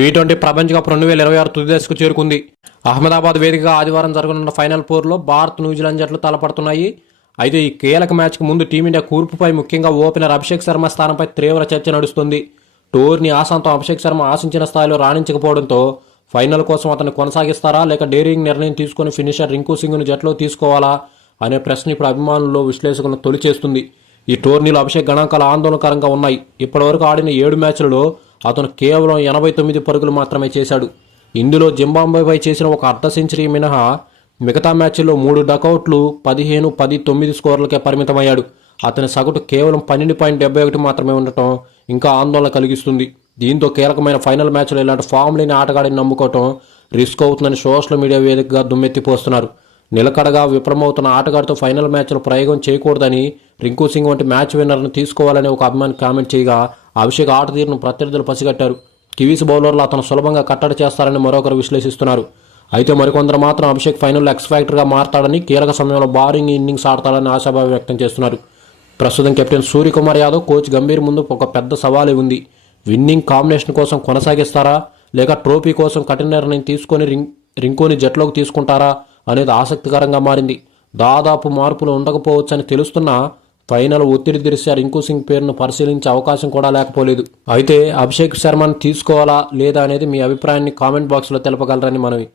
T20 ప్రపంచ cup 2026 తుది దశకు చేరుకుంది. అహ్మదాబాద్ వేదికగా ఆదివారం జరగనున్న ఫైనల్ పోరులో భారత్, న్యూజిలాండ్ జట్లు తలపడుతున్నాయి. అయితే ఈ కీలక మ్యాచ్కు ముందు టీమిండియా కూర్పుపై ముఖ్యంగా ఓపెనర్ అభిషేక్ శర్మ స్థానంపై తీవ్ర చర్చ నడుస్తుంది. టోర్నీ ఆశాంతం అభిషేక్ శర్మ ఆశించిన స్థాయిలో రాణించకపోవడంతో ఫైనల్ కోసం అతన్ని కొనసాగిస్తారా లేక డేరింగ్ నిర్ణయం తీసుకుని ఫినిషర్ రింకు సింగ్ను జట్లో తీసుకోవాలా అనే ప్రశ్న ఇప్పుడు అభిమానుల్లో విశ్లేషకులను తొలిచేస్తుంది. ఈ టోర్నీలో అభిషేక్ గణాంకాలు ఆందోళనకరంగా ఉన్నాయి. ఇప్పటివరకు ఆడిన 7 మ్యాచ్లలో అతను కేవలం 89 పరుగులు మాత్రమే చేశాడు. ఇందులో జింబాబ్వేపై చేసిన ఒక అర్ధ సెంచరీ మినహా మిగతా మ్యాచ్ల్లో 3 డకౌట్లు, 15, 10, 9 స్కోర్లకే పరిమితమయ్యాడు. అతని సగటు కేవలం 12.71 మాత్రమే ఉండటం ఇంకా ఆందోళన కలిగిస్తుంది. దీంతో కీలకమైన ఫైనల్ మ్యాచ్లో ఇలాంటి ఫామ్ లేని ఆటగాడిని నమ్ముకోవటం రిస్క్ అవుతుందని సోషల్ మీడియా వేదికగా దుమ్మెత్తిపోస్తున్నారు. నిలకడగా విఫలమవుతున్న ఆటగాడితో ఫైనల్ మ్యాచ్లో ప్రయోగం చేయకూడదని, రింకు సింగ్ వంటి మ్యాచ్ విన్నర్ను తీసుకోవాలని ఒక అభిమాని కామెంట్ చేయగా అభిషేక్ ఆట తీరును ప్రత్యర్థులు పసిగట్టారు. కివీస్ బౌలర్లు అతను సులభంగా కట్టడి చేస్తారని మరొకరు విశ్లేషిస్తున్నారు. అయితే మరికొందరు మాత్రం అభిషేక్ ఫైనల్లో ఎక్స్ ఫ్యాక్టర్గా మారతాడని, కీలక సమయంలో బౌలింగ్ ఇన్నింగ్స్ ఆడతాడని ఆశాభావం వ్యక్తం చేస్తున్నారు. ప్రస్తుతం కెప్టెన్ సూర్యకుమార్ యాదవ్, కోచ్ గంభీర్ ముందు ఒక పెద్ద సవాలే ఉంది. విన్నింగ్ కాంబినేషన్ కోసం కొనసాగిస్తారా లేక ట్రోఫీ కోసం కఠిన నిర్ణయం తీసుకొని రింకుని జట్లోకి తీసుకుంటారా అనేది ఆసక్తికరంగా మారింది. దాదాపు మార్పులు ఉండకపోవచ్చని తెలుస్తున్నా ఫైనల్ ఒత్తిడి దృష్ట్యా రింకు సింగ్ పేరును పరిశీలించే అవకాశం కూడా లేకపోలేదు. అయితే అభిషేక్ శర్మను తీసుకోవాలా లేదా అనేది మీ అభిప్రాయాన్ని కామెంట్ బాక్స్లో తెలపగలరని మనవి.